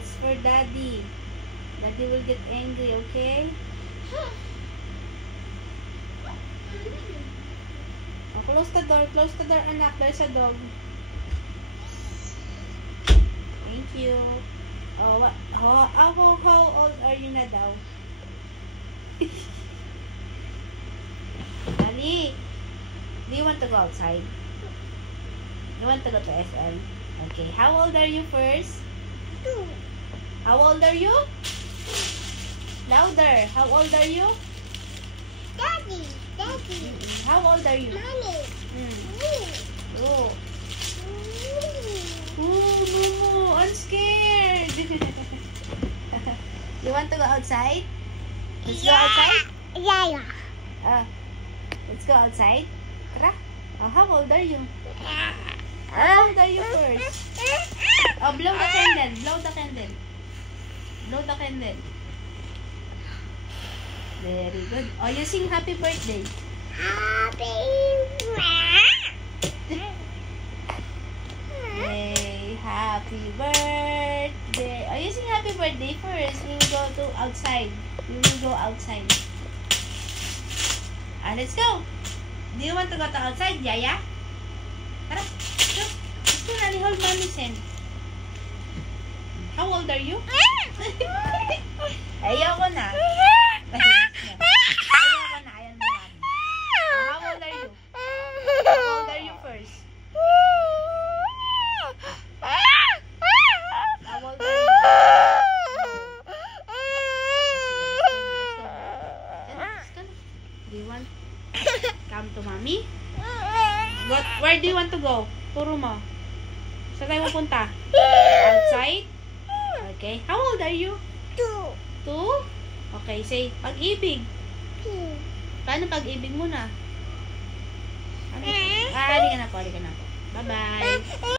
It's for Daddy. Daddy will get angry, okay? Oh, close the door. Close the door, anak. There's a dog. Thank you. Oh, what? How old are you na daw? Ali, do you want to go outside? You want to go to SM? Okay. How old are you first? 2. How old are you? Louder. How old are you? Daddy. Daddy. How old are you? Mommy. Oh. Ooh, Momo, I'm scared. You want to go outside? Let's go outside? Yeah. Let's go outside. Tara. How old are you? How old are you first? Oh, blow the candle. Blow the candle. Blow the candle. Very good. Oh, you sing happy birthday. Happy Hey, happy birthday. Oh, you sing happy birthday first. We will go to outside. We will go outside. Let's go. Do you want to go to outside, Yaya? Tara. Let's go, Nani. Hold mommy's hand. How old are you? Ayoko na. Ayoko na. Ayan mo, Mami. How old are you? How old are you first? How old are you? Do you want come to Mommy? Where do you want to go? Turo mo. Saan tayo pupunta? Outside? Okay. How old are you? 2. 2? Okay, say, pag-ibig. Paano pag-ibig muna? Halika na po. Bye-bye.